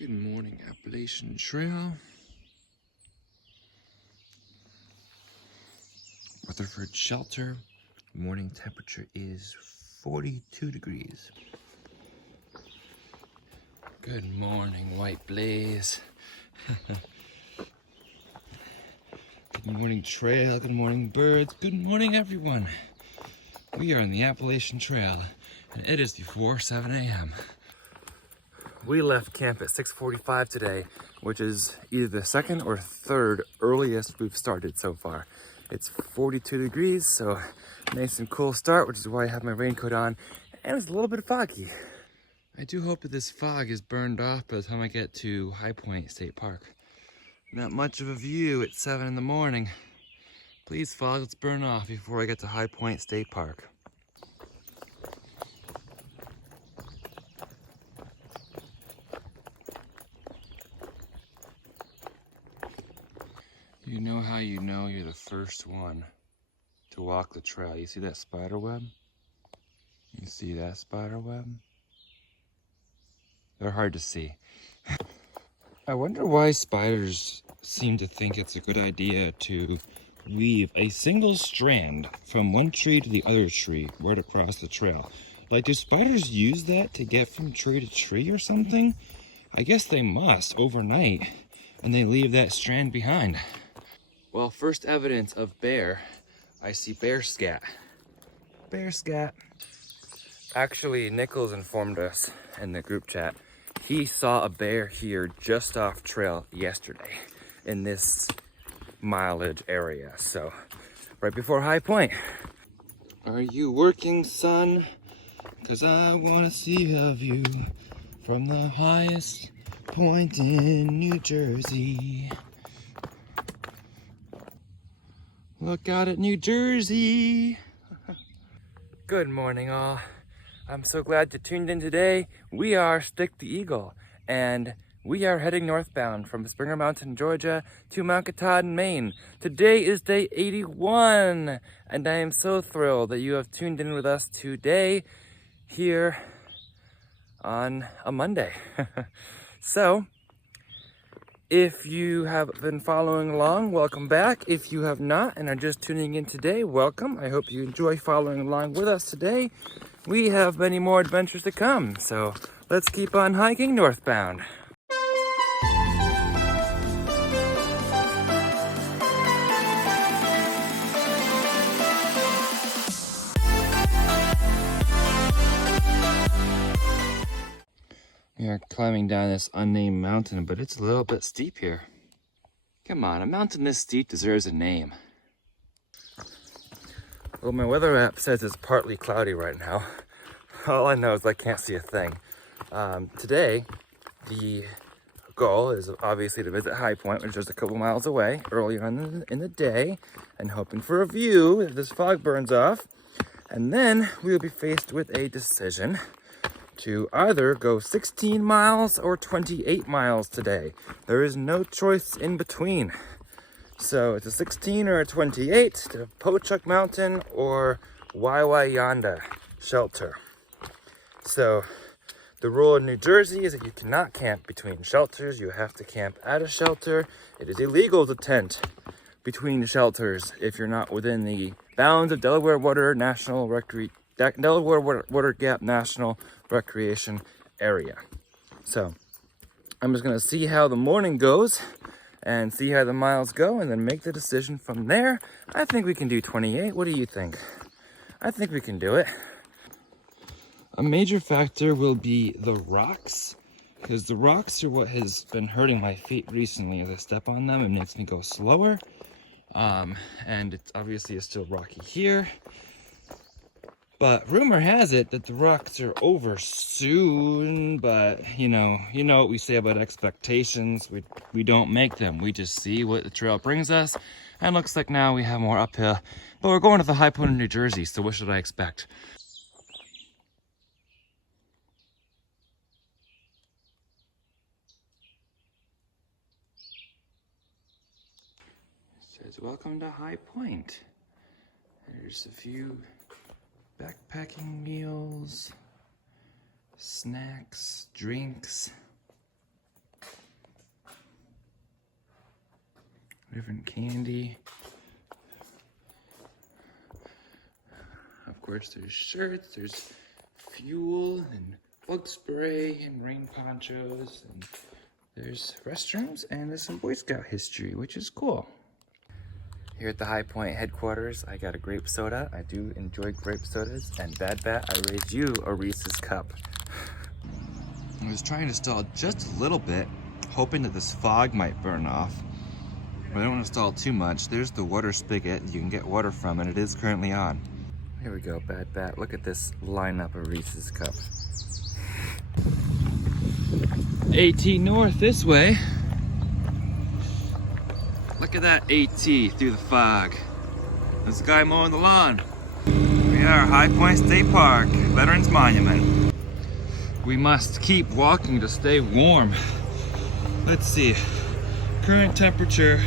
Good morning, Appalachian Trail. Rutherford Shelter. Morning temperature is 42 degrees. Good morning, White Blaze. Good morning, trail. Good morning, birds. Good morning, everyone. We are on the Appalachian Trail, and it is before 7 a.m. We left camp at 6:45 today, which is either the second or third earliest we've started so far. It's 42 degrees, so nice and cool start, which is why I have my raincoat on, and it's a little bit foggy. I do hope that this fog is burned off by the time I get to High Point State Park. Not much of a view at 7 in the morning. Please, fog, let's burn off before I get to High Point State Park. You know how you know you're the first one to walk the trail. You see that spider web? You see that spider web? They're hard to see. I wonder why spiders seem to think it's a good idea to weave a single strand from one tree to the other tree right across the trail. Like, do spiders use that to get from tree to tree or something? I guess they must overnight, and they leave that strand behind. Well, first evidence of bear, I see bear scat. Bear scat. Actually, Nichols informed us in the group chat. He saw a bear here just off trail yesterday in this mileage area. So, right before High Point. Are you working, son? 'Cause I wanna see a view from the highest point in New Jersey. Look out at New Jersey. Good morning, all. I'm so glad you tuned in today. We are Stick the Eagle, and we are heading northbound from Springer Mountain, Georgia to Mount Katahdin, Maine. Today is day 81, and I am so thrilled that you have tuned in with us today here on a Monday. So, if you have been following along, welcome back. If you have not and are just tuning in today, welcome. I hope you enjoy following along with us today. We have many more adventures to come, so let's keep on hiking northbound. We are climbing down this unnamed mountain, but it's a little bit steep here. Come on, a mountain this steep deserves a name. Well, my weather app says it's partly cloudy right now. All I know is I can't see a thing. Today, the goal is obviously to visit High Point, which is just a couple miles away, earlier on in the day, and hoping for a view if this fog burns off. And then we'll be faced with a decision to either go 16 miles or 28 miles today. There is no choice in between. So it's a 16 or a 28 to Pochuck Mountain or Waiwayanda Shelter. So the rule in New Jersey is that you cannot camp between shelters. You have to camp at a shelter. It is illegal to tent between the shelters if you're not within the bounds of Delaware Water Gap National Recreation Area. So I'm just gonna see how the morning goes and see how the miles go and then make the decision from there. I think we can do 28. What do you think? I think we can do it. A major factor will be the rocks, because the rocks are what has been hurting my feet recently. As I step on them, it makes me go slower. And it's obviously is still rocky here. But rumor has it that the rocks are over soon, but you know what we say about expectations. We don't make them. We just see what the trail brings us. And looks like now we have more uphill. But we're going to the High Point of New Jersey, so what should I expect? It says, welcome to High Point. There's a few backpacking meals, snacks, drinks. different candy. Of course, there's shirts, there's fuel and bug spray and rain ponchos, and there's restrooms, and there's some Boy Scout history, which is cool. Here at the High Point headquarters, I got a grape soda. I do enjoy grape sodas, and Bad Bat, I raised you a Reese's cup. I was trying to stall just a little bit, hoping that this fog might burn off. But I don't want to stall too much. There's the water spigot you can get water from, and it is currently on. Here we go, Bad Bat. Look at this lineup of Reese's cup. 18 north this way. Look at that AT through the fog. There's a guy mowing the lawn. We are High Point State Park, Veterans Monument. We must keep walking to stay warm. Let's see. Current temperature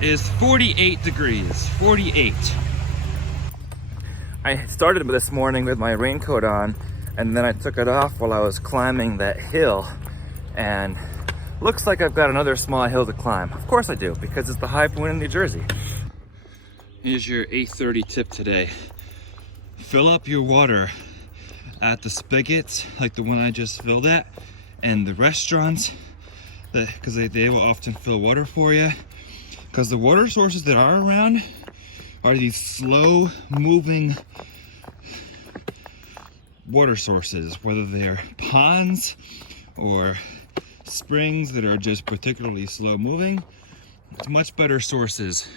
is 48 degrees. 48. I started this morning with my raincoat on, and then I took it off while I was climbing that hill, and looks like I've got another small hill to climb. Of course I do, because it's the High Point in New Jersey. Here's your 8:30 tip today. Fill up your water at the spigots, like the one I just filled at, and the restaurants, because they will often fill water for you. Because the water sources that are around are these slow moving water sources, whether they're ponds or springs that are just particularly slow moving. It's much better sources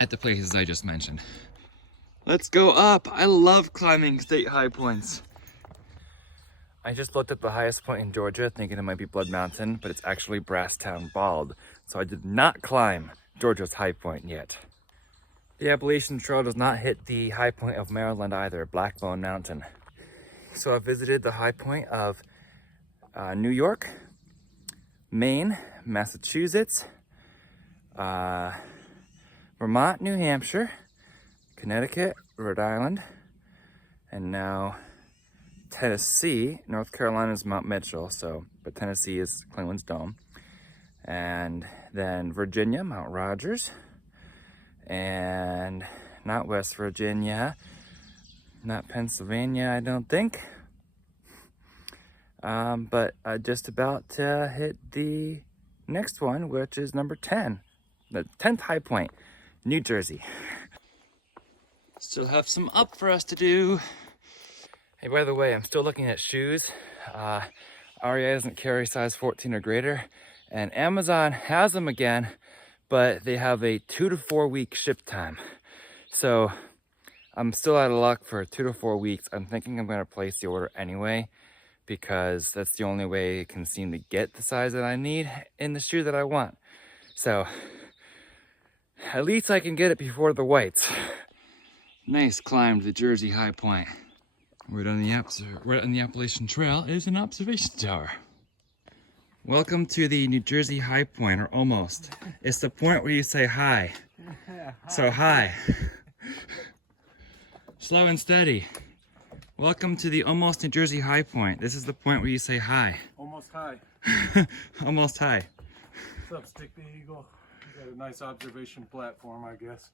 at the places I just mentioned. Let's go up. I love climbing state high points. I just looked at the highest point in Georgia thinking it might be Blood Mountain, but it's actually Brasstown Bald. So I did not climb Georgia's high point yet. The Appalachian Trail does not hit the high point of Maryland either, Blackbone Mountain. So I visited the high point of New York, Maine, Massachusetts, Vermont, New Hampshire, Connecticut, Rhode Island, and now Tennessee. North Carolina's Mount Mitchell, but Tennessee is Cleveland's Dome. And then Virginia, Mount Rogers, and not West Virginia, not Pennsylvania, I don't think. But just about to hit the next one, which is number 10, the 10th high point, New Jersey. Still have some up for us to do. Hey, by the way, I'm still looking at shoes. REI doesn't carry size 14 or greater, and Amazon has them again, but they have a 2 to 4 week ship time. So I'm still out of luck for 2 to 4 weeks. I'm thinking I'm gonna place the order anyway, because that's the only way it can seem to get the size that I need in the shoe that I want. So at least I can get it before the whites. Nice climb to the Jersey High Point. Right on the Appalachian Trail is an observation tower. Welcome to the New Jersey High Point, or almost. It's the point where you say hi. So hi. Slow and steady. Welcome to the almost New Jersey High Point. This is the point where you say hi. Almost high. Almost high. What's up, Stick the Eagle? You got a nice observation platform, I guess.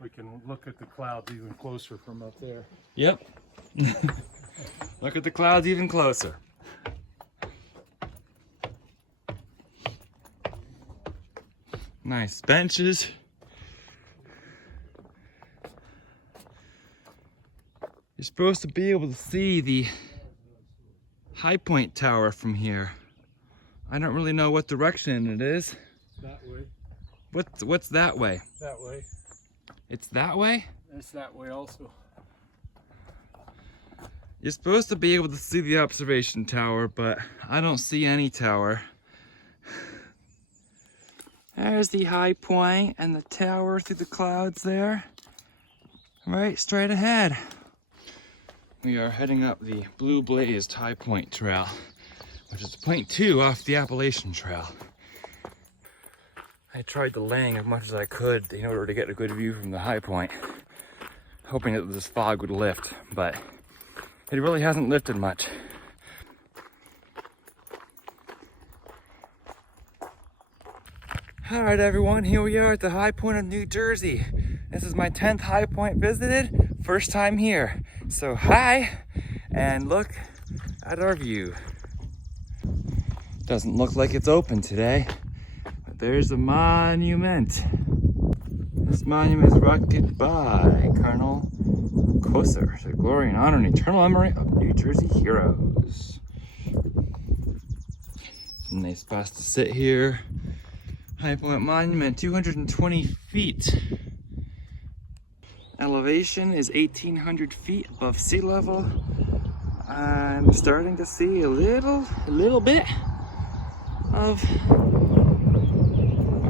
We can look at the clouds even closer from up there. Yep. Look at the clouds even closer. Nice benches. You're supposed to be able to see the High Point Tower from here. I don't really know what direction it is. That way. What's that way? That way. It's that way? It's that way also. You're supposed to be able to see the observation tower, but I don't see any tower. There's the High Point and the tower through the clouds there. Right straight ahead. We are heading up the blue blazed High Point Trail, which is point 2 off the Appalachian Trail. I tried delaying as much as I could in order to get a good view from the high point, hoping that this fog would lift, but it really hasn't lifted much. All right, everyone, here we are at the high point of New Jersey. This is my 10th high point visited, first time here. So hi, and look at our view. Doesn't look like it's open today, but there's a monument. This monument is erected by Colonel Kosser to the glory and honor and eternal memory of New Jersey heroes. Some nice spots to sit here. High Point Monument, 220 feet. Elevation is 1,800 feet above sea level. I'm starting to see a little bit of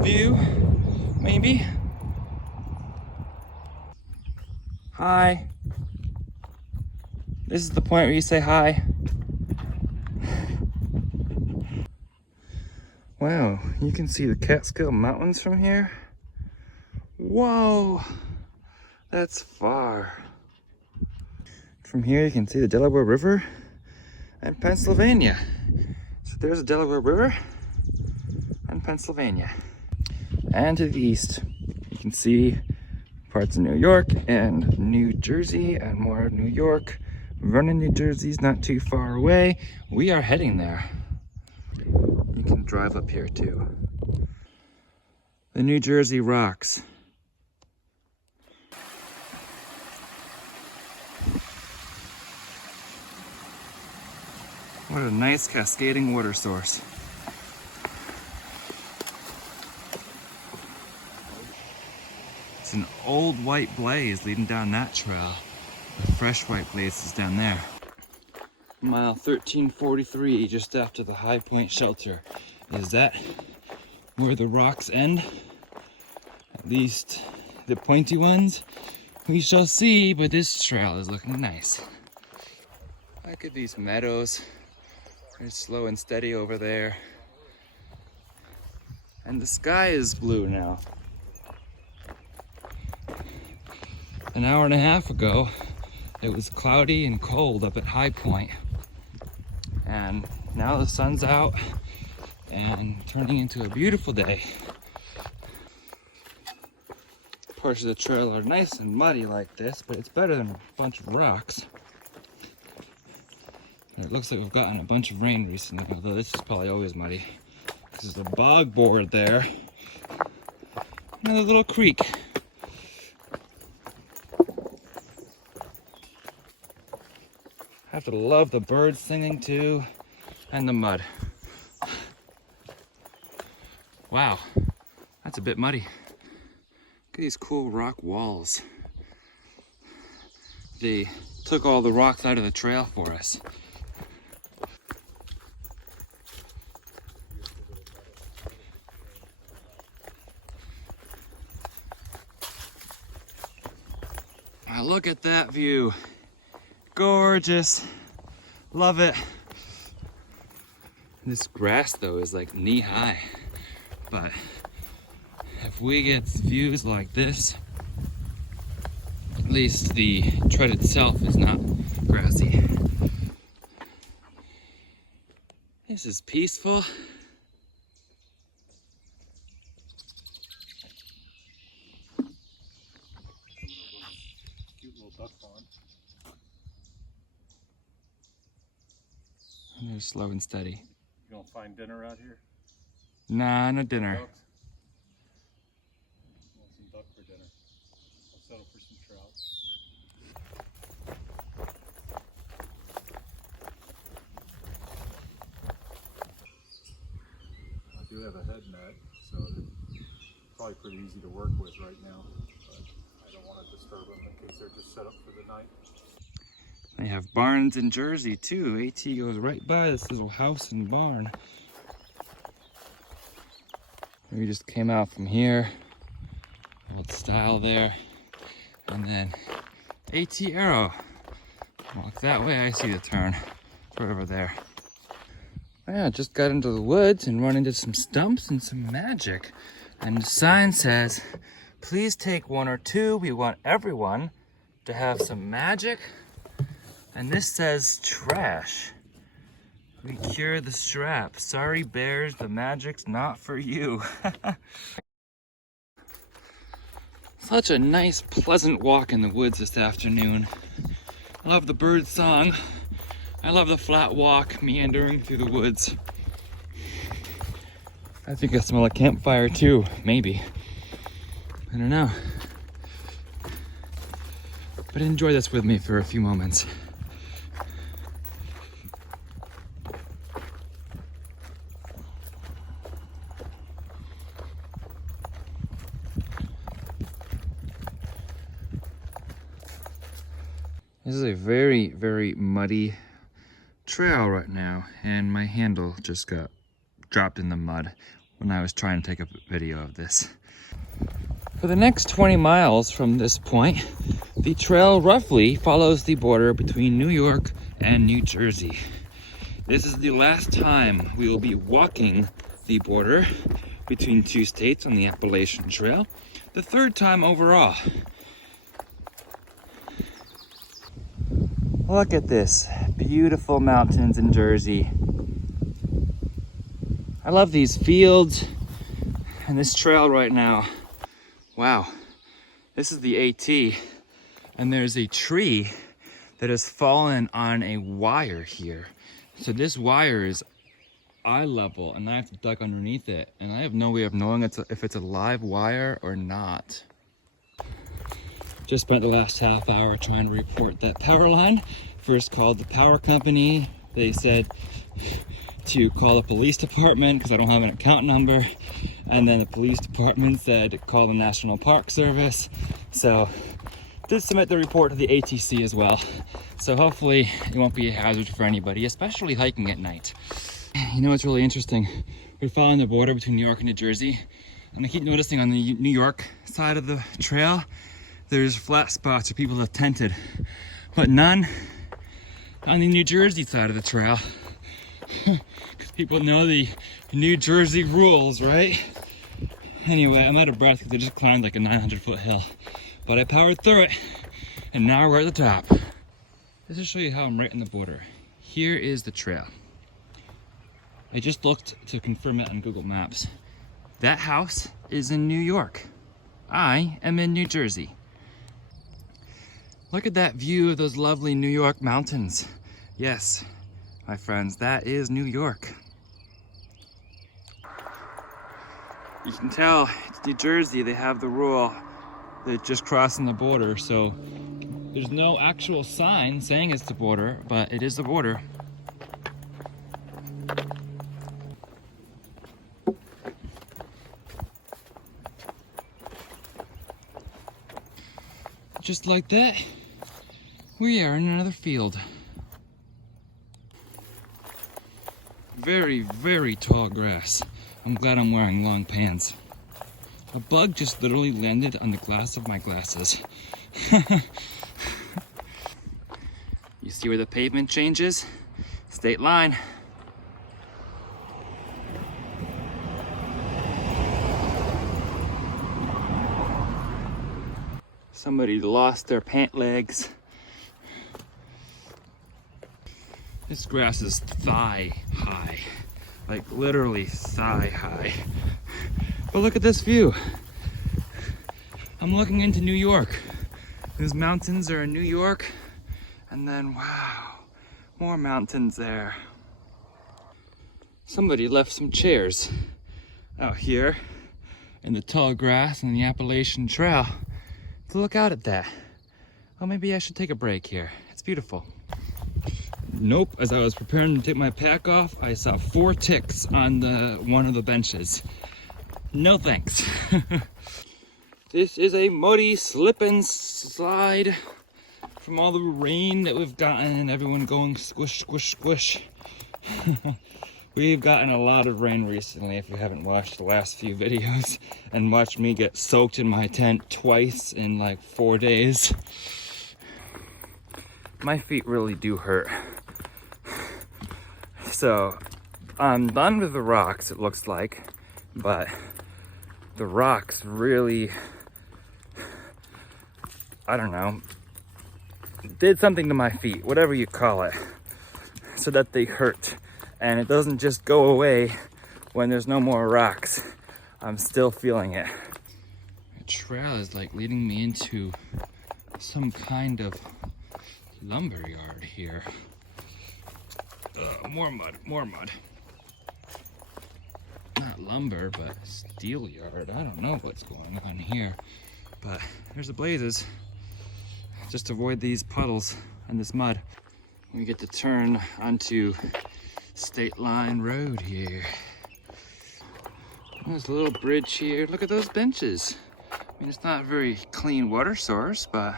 view, maybe. Hi. This is the point where you say hi. Wow, you can see the Catskill Mountains from here. Whoa, that's far. From here you can see the Delaware River and Pennsylvania. So there's the Delaware River and Pennsylvania. And to the east, you can see parts of New York and New Jersey and more of New York. Vernon, New Jersey's not too far away. We are heading there. You can drive up here too. The New Jersey rocks. What a nice cascading water source. It's an old white blaze leading down that trail. The fresh white blaze is down there. Mile 1343, just after the High Point Shelter. Is that where the rocks end? At least the pointy ones? We shall see, but this trail is looking nice. Look at these meadows. They're slow and steady over there. And the sky is blue now. An hour and a half ago, it was cloudy and cold up at High Point. And now the sun's out and turning into a beautiful day. Parts of the trail are nice and muddy like this, but it's better than a bunch of rocks. And it looks like we've gotten a bunch of rain recently, although this is probably always muddy. This is a bog board there. Another little creek. I have to love the birds singing too, and the mud. Wow, that's a bit muddy. Look at these cool rock walls. They took all the rocks out of the trail for us. Now look at that view. Gorgeous. Love it. This grass though is like knee high. But if we get views like this, at least the tread itself is not grassy. This is peaceful. Cute little duck pond. And they're slow and steady. You gonna find dinner out here? Nah, no dinner. Ducks? Want some duck for dinner? I'll settle for some trout. I do have a head net, so it's probably pretty easy to work with right now. But I don't want to disturb them in case they're just set up for the night. They have barns in Jersey too. AT goes right by this little house and barn. We just came out from here. Old style there. And then AT arrow. Walk that way, I see the turn. It's right over there. Yeah, just got into the woods and run into some stumps and some magic. And the sign says, please take one or two. We want everyone to have some magic. And this says trash. We cure the strap. Sorry, bears, the magic's not for you. Such a nice, pleasant walk in the woods this afternoon. I love the bird song. I love the flat walk meandering through the woods. I think I smell a campfire too, maybe. I don't know. But enjoy this with me for a few moments. This is a very, very muddy trail right now, and my handle just got dropped in the mud when I was trying to take a video of this. For the next 20 miles from this point, the trail roughly follows the border between New York and New Jersey. This is the last time we will be walking the border between two states on the Appalachian Trail, the third time overall. Look at this, beautiful mountains in Jersey. I love these fields and this trail right now. Wow, this is the AT, and there's a tree that has fallen on a wire here. So this wire is eye level, and I have to duck underneath it, and I have no way of knowing if it's a live wire or not. Just spent the last half hour trying to report that power line. First called the power company. They said to call the police department because I don't have an account number. And then the police department said call the National Park Service. So did submit the report to the ATC as well. So hopefully it won't be a hazard for anybody, especially hiking at night. You know what's really interesting? We're following the border between New York and New Jersey. And I keep noticing on the New York side of the trail, there's flat spots where people have tented, but none on the New Jersey side of the trail. Because people know the New Jersey rules, right? Anyway, I'm out of breath because I just climbed like a 900-foot hill. But I powered through it, and now we're at the top. This will show you how I'm right on the border. Here is the trail. I just looked to confirm it on Google Maps. That house is in New York. I am in New Jersey. Look at that view of those lovely New York mountains. Yes, my friends, that is New York. You can tell it's New Jersey, they have the rule that just crossing the border, so there's no actual sign saying it's the border, but it is the border. Just like that, we are in another field. Very, very tall grass. I'm glad I'm wearing long pants. A bug just literally landed on the glass of my glasses. You see where the pavement changes? State line. Somebody lost their pant legs. This grass is thigh high, like literally thigh high. But look at this view. I'm looking into New York. Those mountains are in New York, and then wow, more mountains there. Somebody left some chairs out here in the tall grass and the Appalachian Trail to look out at that. Well, maybe I should take a break here. It's beautiful. Nope, as I was preparing to take my pack off, I saw 4 ticks on one of the benches. No thanks. This is a muddy slip and slide from all the rain that we've gotten and everyone going squish, squish, squish. We've gotten a lot of rain recently, if you haven't watched the last few videos, and watched me get soaked in my tent twice in like 4 days. My feet really do hurt. So, I'm done with the rocks, it looks like, but the rocks really, I don't know, did something to my feet, whatever you call it, so that they hurt. and it doesn't just go away when there's no more rocks. I'm still feeling it. The trail is like leading me into some kind of lumber yard here. More mud, more mud. Not lumber, but steel yard. I don't know what's going on here, but there's the blazes. Just avoid these puddles and this mud. We get to turn onto State Line Road here. There's a little bridge here. Look at those benches. I mean, it's not a very clean water source, but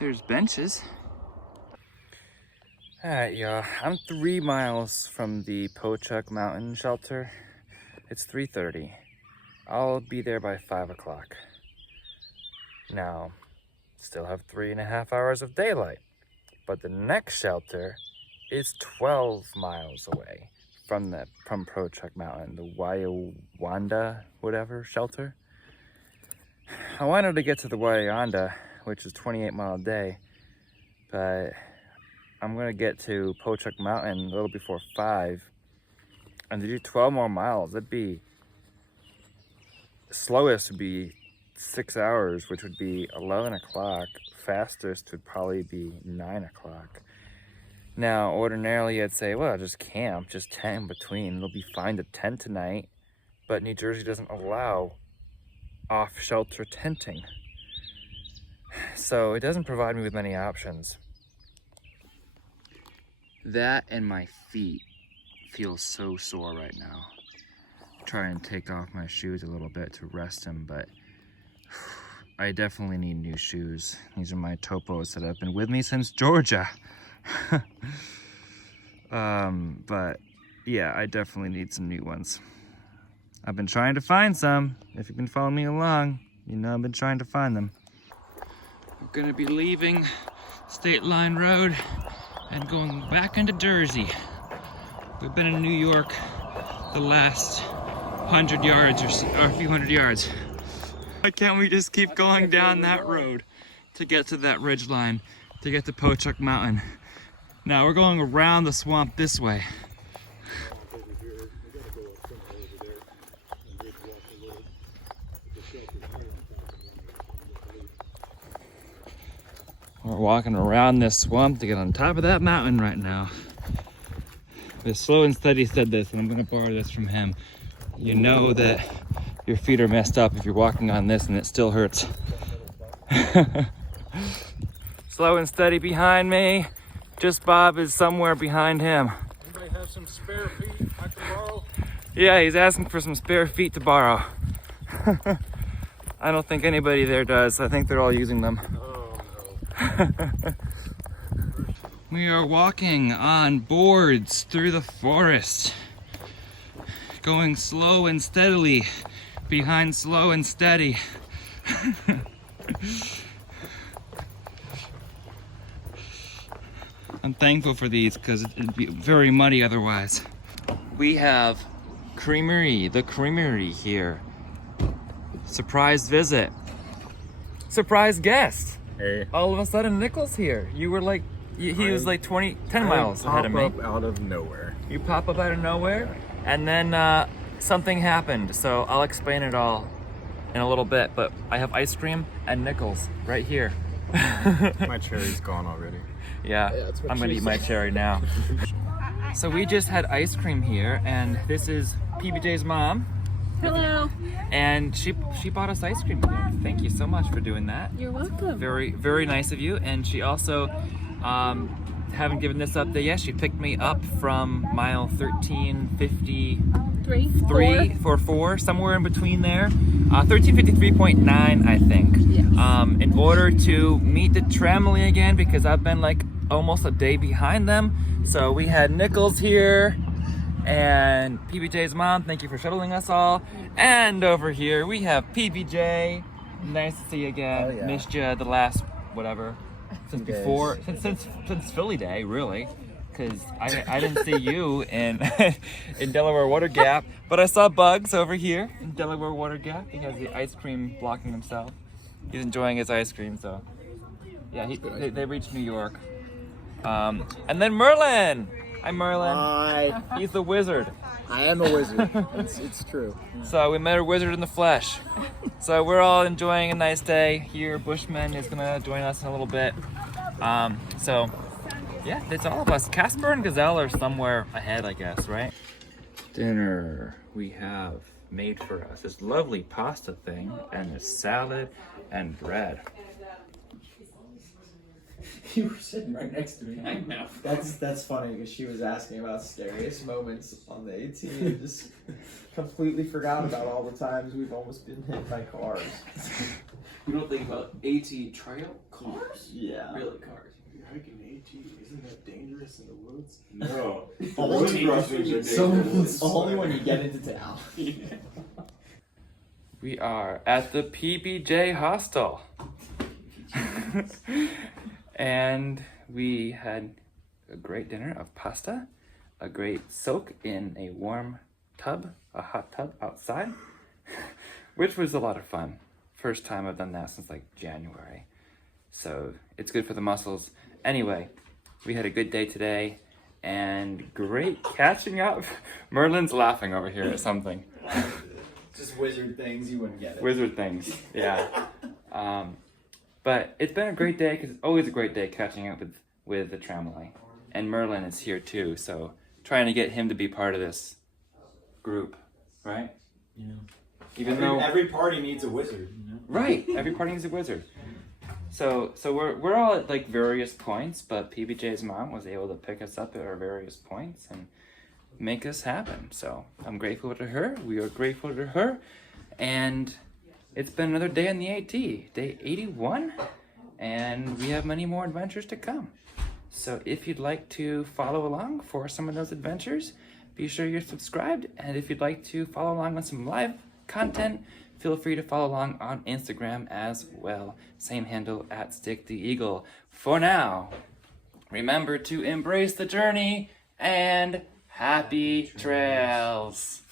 there's benches. All right, y'all. I'm 3 miles from the Pochuck Mountain Shelter. It's 3:30. I'll be there by 5 o'clock. Now, still have 3.5 hours of daylight, but the next shelter is 12 miles away from Pochuck Mountain, the Wayawanda, whatever, shelter. I wanted to get to the Wayawanda, which is 28-mile day, but I'm gonna get to Pochuck Mountain a little before 5, and to do 12 more miles, it'd be, the slowest would be 6 hours, which would be 11 o'clock. Fastest would probably be 9 o'clock. Now, ordinarily I'd say, well, just camp, just tent in between. It'll be fine to tent tonight, but New Jersey doesn't allow off-shelter tenting. So it doesn't provide me with many options. That and my feet feel so sore right now. I'm trying to take off my shoes a little bit to rest them, but I definitely need new shoes. These are my Topos that have been with me since Georgia. But yeah, I definitely need some new ones. I've been trying to find some. If you've been following me along, you know I've been trying to find them. We're gonna be leaving State Line Road and going back into Jersey. We've been in New York the last 100 yards or a few hundred yards. Why can't we just keep going down that road to get to that ridge line, to get to Pochuck Mountain? Now we're going around the swamp this way. We're walking around this swamp to get on top of that mountain right now. The Slow and Steady said this, and I'm gonna borrow this from him. You know that your feet are messed up if you're walking on this and it still hurts. Slow and Steady behind me. Just Bob is somewhere behind him. Anybody have some spare feet I can borrow? Yeah, he's asking for some spare feet to borrow. I don't think anybody there does. I think they're all using them. Oh no. We are walking on boards through the forest, going slow and steadily behind Slow and Steady. I'm thankful for these because it'd be very muddy otherwise. We have the creamery here. Surprise visit. Surprise guest. Hey. All of a sudden Nichols here. You were like, he was like 10 miles ahead of me. Pop up out of nowhere. You pop up out of nowhere, and then something happened. So I'll explain it all in a little bit, but I have ice cream and Nichols right here. My cherry's gone already. Yeah, I'm gonna eat my cherry now. So we just had ice cream here, and this is PBJ's mom. Hello. And she bought us ice cream here. Thank you so much for doing that. You're welcome. Very, very nice of you. And she also, haven't given this update yet. She picked me up from mile 1353 for 4, somewhere in between there. 1353.9, I think. Yes. In order to meet the tramily again, because I've been like almost a day behind them. So we had Nichols here and PBJ's mom. Thank you for shuttling us all. And over here we have PBJ. Nice to see you again. Oh, yeah. Missed you the last whatever since before since Philly Day, really, because I didn't see you in in Delaware Water Gap, but I saw Bugs over here in Delaware Water Gap. He has the ice cream blocking himself. He's enjoying his ice cream, so yeah. They reached New York, and then Merlin. Hi, Merlin. Hi. He's the wizard. I am a wizard. It's true. So we met a wizard in the flesh. So we're all enjoying a nice day here. Bushman is gonna join us in a little bit. So yeah, it's all of us. Casper and Gazelle are somewhere ahead, I guess, right? Dinner we have made for us this lovely pasta thing and a salad and bread. You were sitting right next to me. I know. That's funny because she was asking about scariest moments on the AT and just completely forgot about all the times we've almost been hit by cars. You don't think about AT trail cars? Yeah. Really cars. You're hiking AT, isn't that dangerous in the woods? No. Only dangerous. only when you get into town. We are at the PBJ Hostel. And we had a great dinner of pasta, a great soak in a warm tub, a hot tub outside, which was a lot of fun. First time I've done that since like January. So it's good for the muscles. Anyway, we had a good day today and great catching up. Merlin's laughing over here at something. Just wizard things, you wouldn't get it. Wizard things, yeah. But it's been a great day because it's always a great day catching up with the Tramway. And Merlin is here too, so trying to get him to be part of this group, right? Yeah. Even though every party needs a wizard, you know? right, every party needs a wizard. So we're all at like various points, but PBJ's mom was able to pick us up at our various points and make this happen. So I'm grateful to her. We are grateful to her, and it's been another day on the AT, day 81, and we have many more adventures to come. So if you'd like to follow along for some of those adventures, be sure you're subscribed. And if you'd like to follow along on some live content, feel free to follow along on Instagram as well. Same handle at Stick the Eagle. For now, remember to embrace the journey and happy trails.